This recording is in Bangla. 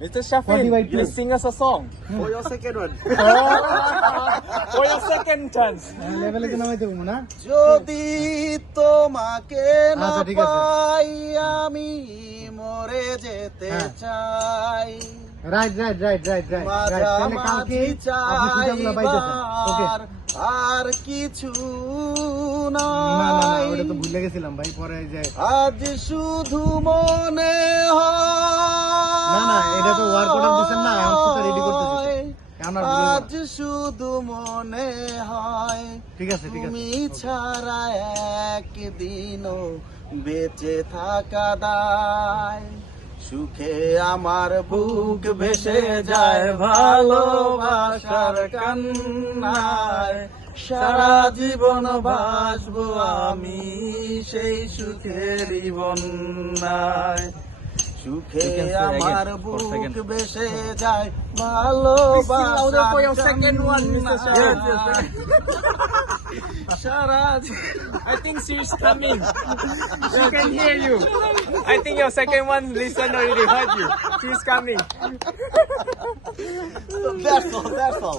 Mr. Shafin, 40/2. you sing us a song. For your second one. For your second chance. লেভেলে তো নামাইতে পারবো না যদি তোমাকে না আচ্ছা, ঠিক আছে। পাই আমি মরে যেতে হ্যাঁ। চাই রাইট তাহলে কালকে মাঝামাঝি আপনি সুজাগুলো পাইতেছেন ওকে চাইবার আর কিছু না নয় ওটা তো ভুলে গেছিলাম ভাই পরে যে আজ শুধু মনে হয় না এটা তো ওয়ার্ক অর্ডার দিছেন না এখন তো রেডি করতেছি এখন আর ভুলবো না। আজ শুধু মনে হয় ঠিক আছে তুমি ছাড়া একদিনও বেঁচে থাকা দায় সুখে আমার বুক ভেসে যায় ভালোবাসার কান্নায় সারা জীবন ভাসবো আমি সেই সুখেরই বন্যায় সুখে আমার বুক ভেসে যায় ভালোবাসার কান্নায় সারা I think she's coming. She can hear you. I think your second one listen already heard you. She's coming. That's all.